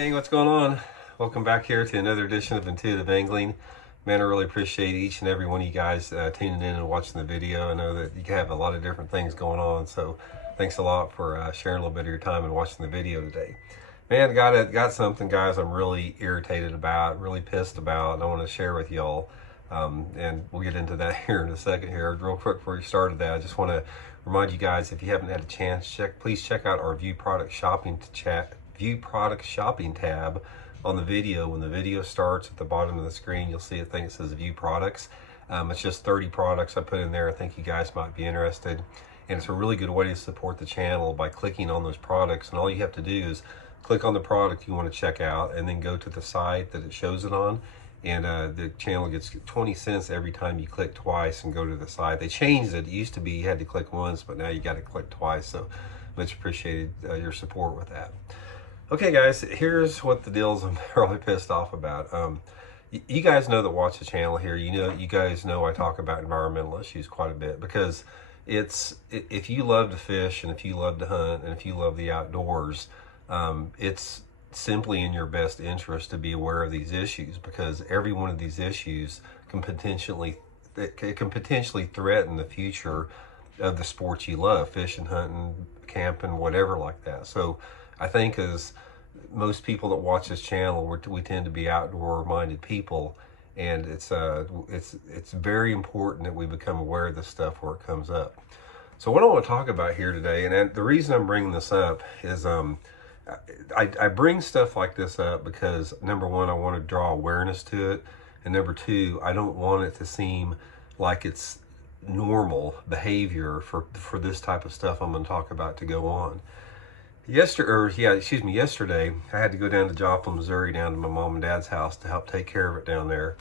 gang, what's going on? Welcome back here to another edition of Intuitive Angling. Man, I really appreciate each and every one of you guys tuning in and watching the video. I know that you have a lot of different things going on, so thanks a lot for sharing a little bit of your time and watching the video today. Man, got something, guys, I'm really irritated about, really pissed about, and I want to share with y'all. And we'll get into that here in a second here. Real quick before we started that, I just want to remind you guys, if you haven't had a chance, please check out our View Product Shopping tab on the video. When the video starts at the bottom of the screen, you'll see a thing that says View Products. It's just 30 products I put in there. I think you guys might be interested. And it's a really good way to support the channel by clicking on those products. And all you have to do is click on the product you want to check out and then go to the site that it shows it on. And the channel gets 20 cents every time you click twice and go to the site. They changed it. It used to be you had to click once, but now you got to click twice. So much appreciated your support with that. Okay, guys, here's what the deal is I'm really pissed off about. You guys know that watch the channel here. You guys know I talk about environmental issues quite a bit because if you love to fish and if you love to hunt and if you love the outdoors, it's simply in your best interest to be aware of these issues, because every one of these issues can potentially threaten the future of the sports you love, fishing, hunting, camping, whatever like that. So I think as most people that watch this channel, we tend to be outdoor minded people, and it's very important that we become aware of this stuff where it comes up. So what I want to talk about here today, and the reason I'm bringing this up is I bring stuff like this up because, number one, I want to draw awareness to it, and number two, I don't want it to seem like it's normal behavior for this type of stuff I'm going to talk about to go on. Yesterday, I had to go down to Joplin, Missouri, down to my mom and dad's house to help take care of it down there,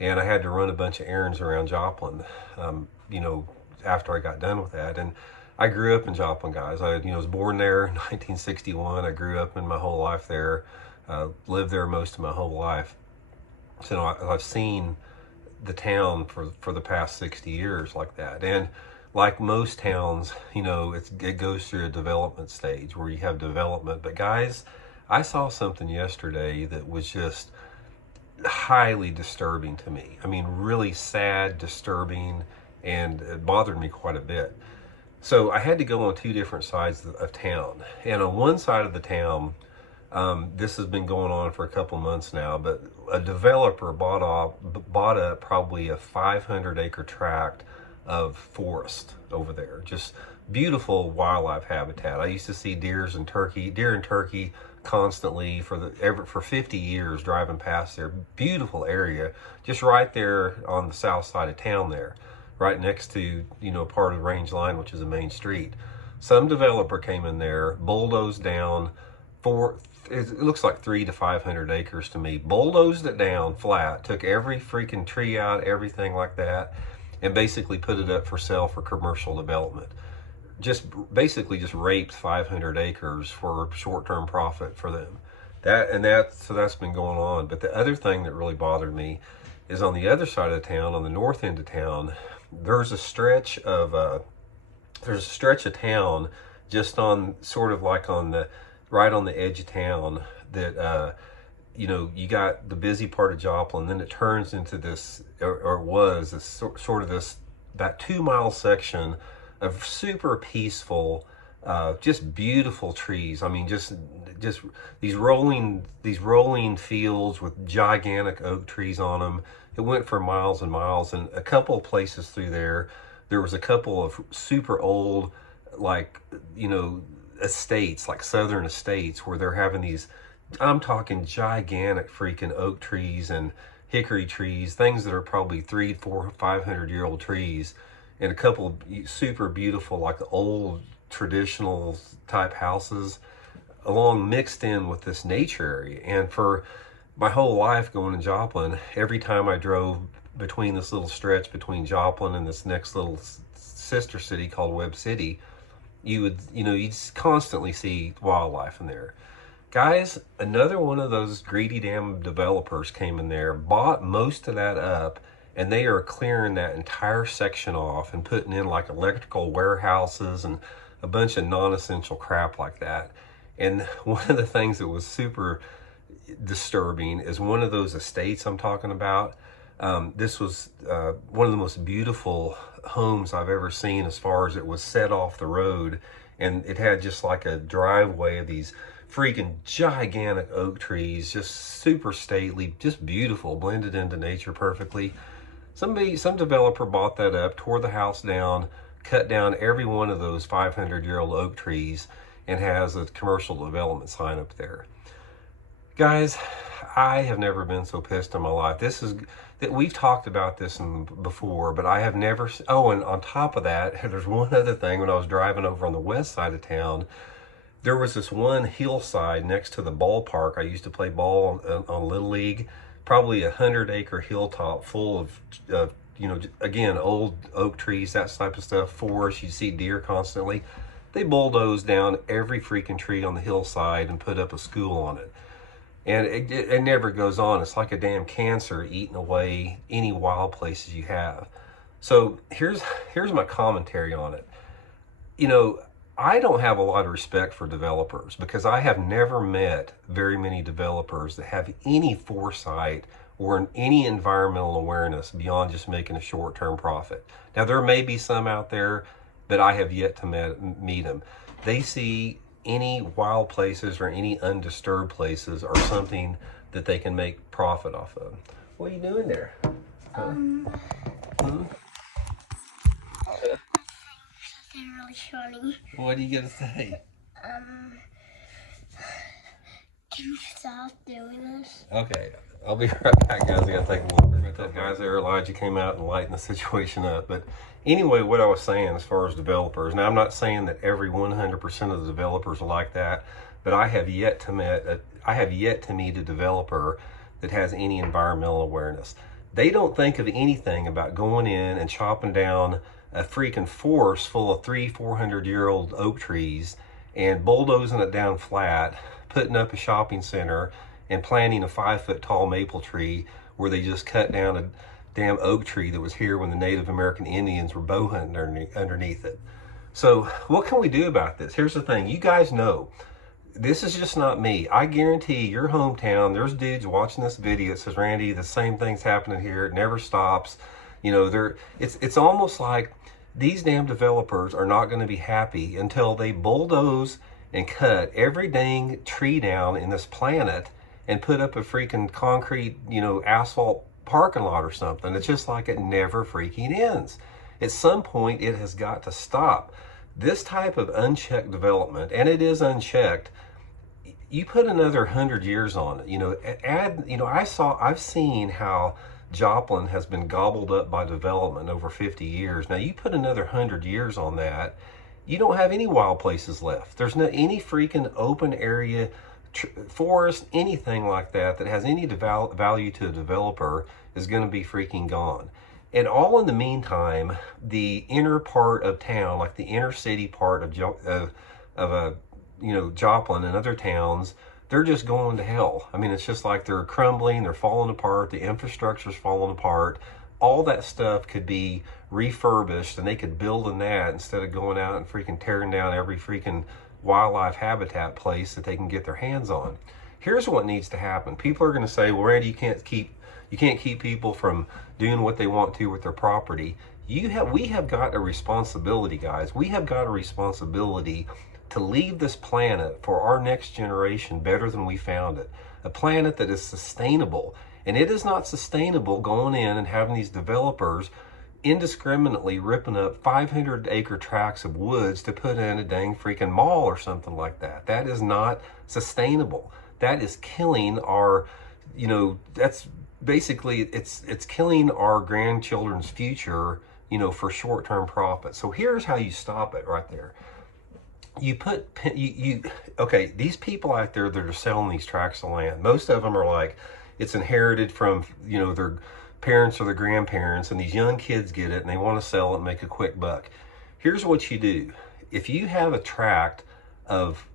and I had to run a bunch of errands around Joplin, after I got done with that. And I grew up in Joplin, guys. I was born there in 1961. I grew up in my whole life there, lived there most of my whole life. So I've seen the town for the past 60 years like that. And like most towns, it goes through a development stage where you have development. But guys, I saw something yesterday that was just highly disturbing to me. I mean, really sad, disturbing, and it bothered me quite a bit. So I had to go on two different sides of town. And on one side of the town, this has been going on for a couple months now, but a developer bought up probably a 500-acre tract of forest over there. Just beautiful wildlife habitat. I used to see deer and turkey constantly for 50 years driving past there. Beautiful area, just right there on the south side of town there, right next to, part of the range line, which is a main street. Some developer came in there, bulldozed down it looks like 300 to 500 acres to me, bulldozed it down flat, took every freaking tree out, everything like that, and basically put it up for sale for commercial development. Basically just raped 500 acres for short-term profit for them. So that's been going on. But the other thing that really bothered me is on the other side of town, on the north end of town, there's a stretch of town just on sort of like right on the edge of town that you got the busy part of Joplin, then it turns into this, or was this sort of this about 2-mile section of super peaceful, just beautiful trees. I mean, just these rolling fields with gigantic oak trees on them. It went for miles and miles, and a couple of places through there was a couple of super old, estates, like southern estates, where they're having these, I'm talking gigantic freaking oak trees and hickory trees, things that are probably 300, 400, 500-year-old trees, and a couple of super beautiful, like old traditional type houses, along mixed in with this nature area. And for my whole life going to Joplin, every time I drove between this little stretch between Joplin and this next little sister city called Webb City, you'd constantly see wildlife in there. Guys, another one of those greedy damn developers came in there, bought most of that up, and they are clearing that entire section off and putting in like electrical warehouses and a bunch of non-essential crap like that. And one of the things that was super disturbing is one of those estates I'm talking about. This was one of the most beautiful homes I've ever seen, as far as it was set off the road, and it had just like a driveway of these freaking gigantic oak trees, just super stately, just beautiful, blended into nature perfectly. Some developer bought that up, tore the house down, cut down every one of those 500-year-old oak trees, and has a commercial development sign up there. Guys, I have never been so pissed in my life. This is that we've talked about this before, but I have never. Oh, and on top of that, there's one other thing. When I was driving over on the west side of town, there was this one hillside next to the ballpark. I used to play ball on Little League. Probably 100-acre hilltop full of again, old oak trees, that type of stuff. Forest, you see deer constantly. They bulldozed down every freaking tree on the hillside and put up a school on it. And it never goes on. It's like a damn cancer eating away any wild places you have. So here's my commentary on it. I don't have a lot of respect for developers, because I have never met very many developers that have any foresight or any environmental awareness beyond just making a short-term profit. Now, there may be some out there, but I have yet to meet them. They see any wild places or any undisturbed places are something that they can make profit off of. What are you doing there? Something really funny. What are you gonna say? Can you stop doing this? Okay, I'll be right back, guys. I gotta take a little bit. That guys there, Elijah came out and lightened the situation up. But anyway, what I was saying as far as developers, now I'm not saying that every 100% of the developers are like that, but I have yet to meet a developer that has any environmental awareness. They don't think of anything about going in and chopping down a freaking forest full of 400-year-old oak trees and bulldozing it down flat, putting up a shopping center, and planting a 5-foot tall maple tree where they just cut down a damn oak tree that was here when the Native American Indians were bow hunting underneath it. So what can we do about this? Here's the thing. You guys know, this is just not me. I guarantee your hometown, there's dudes watching this video that says, Randy, the same thing's happening here. It never stops. It's almost like these damn developers are not going to be happy until they bulldoze and cut every dang tree down in this planet and put up a freaking concrete, asphalt parking lot or something. It's just like it never freaking ends. At some point, it has got to stop. This type of unchecked development, and it is unchecked, you put another 100 years on it. I've seen how Joplin has been gobbled up by development over 50 years. Now you put another 100 years on that, you don't have any wild places left. There's not any freaking open area, forest, anything like that has any value to a developer is going to be freaking gone. And all in the meantime, the inner part of town, like the inner city part of Joplin and other towns, they're just going to hell. I mean, it's just like they're crumbling, they're falling apart, the infrastructure's falling apart. All that stuff could be refurbished and they could build in that instead of going out and freaking tearing down every freaking wildlife habitat place that they can get their hands on. Here's what needs to happen. People are going to say, well, Randy, you can't keep people from doing what they want to with their property. We have got a responsibility, guys. We have got a responsibility to leave this planet for our next generation better than we found it. A planet that is sustainable. And it is not sustainable going in and having these developers indiscriminately ripping up 500-acre tracts of woods to put in a dang freaking mall or something like that. That is not sustainable. That is killing our, that's basically, it's killing our grandchildren's future, for short-term profit. So here's how you stop it right there. Okay, these people out there that are selling these tracts of land, most of them are like, it's inherited from, their parents or their grandparents, and these young kids get it and they want to sell it and make a quick buck. Here's what you do. If you have a tract of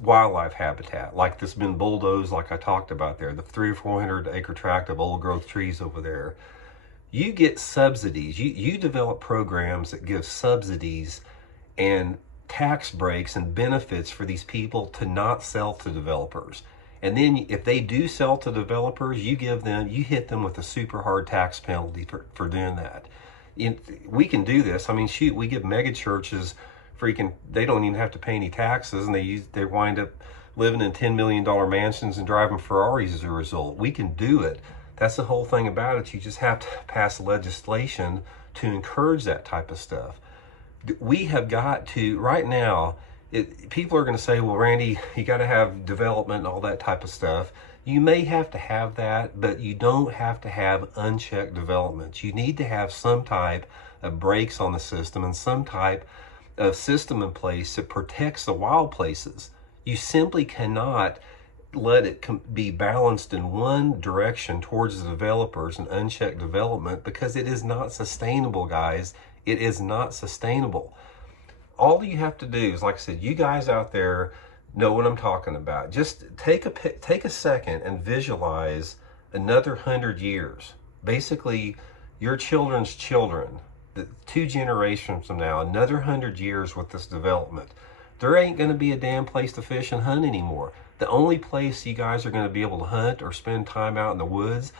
wildlife habitat, like that's been bulldozed, like I talked about there, the 300 or 400 acre tract of old growth trees over there, you get subsidies. You develop programs that give subsidies and tax breaks and benefits for these people to not sell to developers. And then if they do sell to developers, you hit them with a super hard tax penalty for doing that. We can do this. I mean, shoot, we give mega churches they don't even have to pay any taxes, and they wind up living in $10 million mansions and driving Ferraris as a result. We can do it. That's the whole thing about it. You just have to pass legislation to encourage that type of stuff. We have got to, right now, people are going to say, well, Randy, you got to have development and all that type of stuff. You may have to have that, but you don't have to have unchecked development. You need to have some type of brakes on the system and some type of system in place that protects the wild places. You simply cannot let it be balanced in one direction towards the developers and unchecked development, because it is not sustainable, guys. It is not sustainable. All you have to do is, like I said, you guys out there know what I'm talking about. Just take a second and visualize another 100 years. Basically, your children's children, the 2 generations from now, another 100 years with this development. There ain't going to be a damn place to fish and hunt anymore. The only place you guys are going to be able to hunt or spend time out in the woods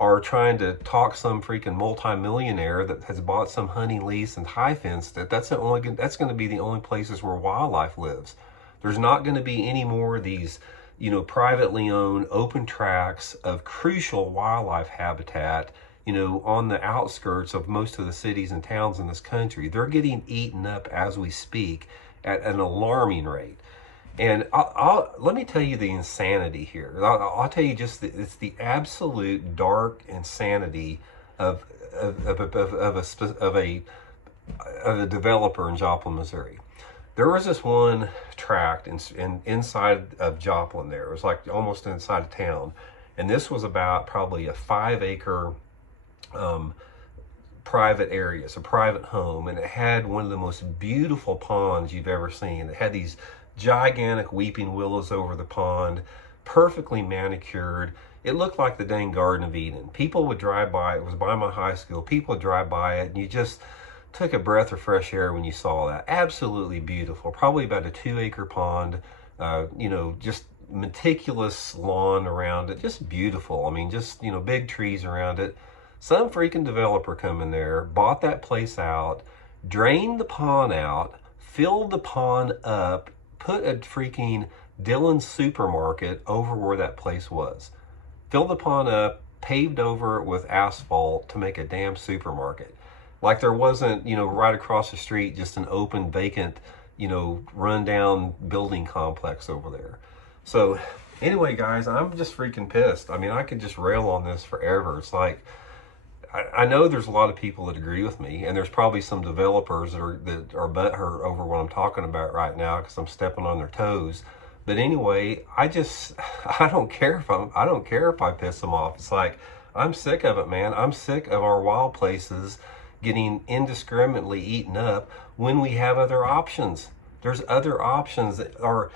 are trying to talk some freaking multimillionaire that has bought some hunting lease and high fence that's going to be the only places where wildlife lives. There's not going to be any more of these, privately owned open tracts of crucial wildlife habitat, on the outskirts of most of the cities and towns in this country. They're getting eaten up as we speak at an alarming rate. And let me tell you the insanity here. I'll tell you it's the absolute dark insanity of a developer in Joplin, Missouri. There was this one tract inside of Joplin there. It was like almost inside of town. And this was about probably a 5-acre private area. It's a private home. And it had one of the most beautiful ponds you've ever seen. It had these gigantic weeping willows over the pond, perfectly manicured. It looked like the dang Garden of Eden. People would drive by. It was by my high school. People would drive by it, and you just took a breath of fresh air when you saw that. Absolutely beautiful. Probably about a 2-acre pond. Just meticulous lawn around it. Just beautiful. I mean, just, big trees around it. Some freaking developer come in there, bought that place out, drained the pond out, filled the pond up, put a freaking Dillon's supermarket over where that place was. Filled the pond up, paved over it with asphalt to make a damn supermarket. Like there wasn't, right across the street, just an open, vacant, rundown building complex over there. So anyway, guys, I'm just freaking pissed. I mean, I could just rail on this forever. It's like, I know there's a lot of people that agree with me, and there's probably some developers that are butthurt over what I'm talking about right now because I'm stepping on their toes. But anyway, I don't care if I piss them off. It's like, I'm sick of it, man. I'm sick of our wild places getting indiscriminately eaten up when we have other options. There's other options. That our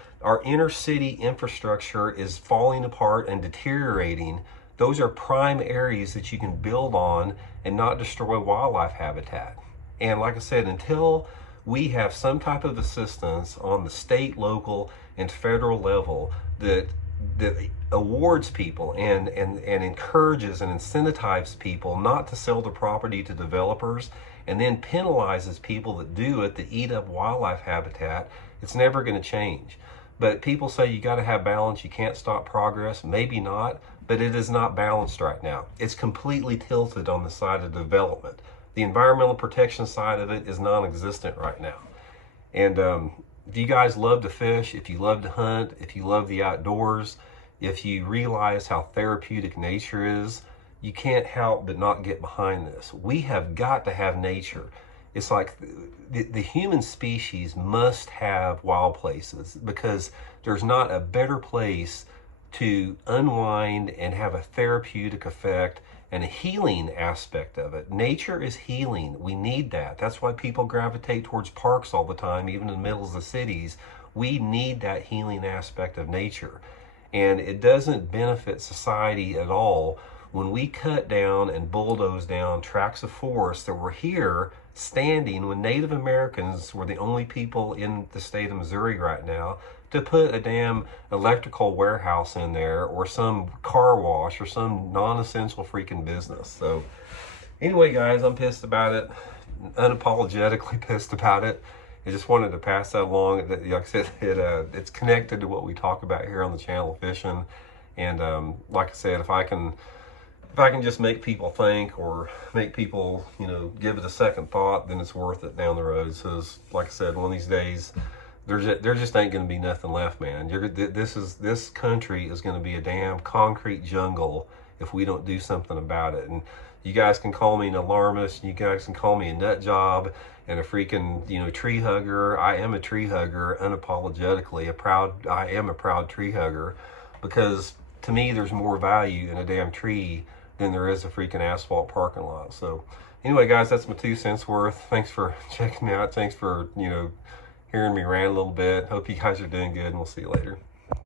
inner city infrastructure is falling apart and deteriorating. Those are prime areas that you can build on and not destroy wildlife habitat. And like I said, until we have some type of assistance on the state, local, and federal level that awards people and encourages and incentivizes people not to sell the property to developers, and then penalizes people that do it, that eat up wildlife habitat, it's never going to change. But people say you got to have balance, you can't stop progress. Maybe not, but it is not balanced right now. It's completely tilted on the side of development. The environmental protection side of it is non-existent right now. And if you guys love to fish, if you love to hunt, if you love the outdoors, if you realize how therapeutic nature is, you can't help but not get behind this. We have got to have nature. It's like the human species must have wild places, because there's not a better place to unwind and have a therapeutic effect and a healing aspect of it. Nature is healing. We need that. That's why people gravitate towards parks all the time, even in the middle of the cities. We need that healing aspect of nature. And it doesn't benefit society at all when we cut down and bulldoze down tracts of forest that were here standing when Native Americans were the only people in the state of Missouri right now to put a damn electrical warehouse in there, or some car wash, or some non-essential freaking business. So anyway, guys, I'm pissed about it, unapologetically pissed about it. I just wanted to pass that along. Like I said, it's connected to what we talk about here on the channel, fishing. And like I said, if I can just make people think, or make people, you know, give it a second thought, then it's worth it down the road. So, like I said, one of these days, there just ain't going to be nothing left, man. This country is going to be a damn concrete jungle if we don't do something about it. And you guys can call me an alarmist, you guys can call me a nut job and a freaking, you know, tree hugger. I am a tree hugger, unapologetically. I am a proud tree hugger, because to me, there's more value in a damn tree than there is a freaking asphalt parking lot. So anyway, guys, that's my 2 cents worth. Thanks for checking me out. Thanks for, you know, hearing me rant a little bit. Hope you guys are doing good, and we'll see you later.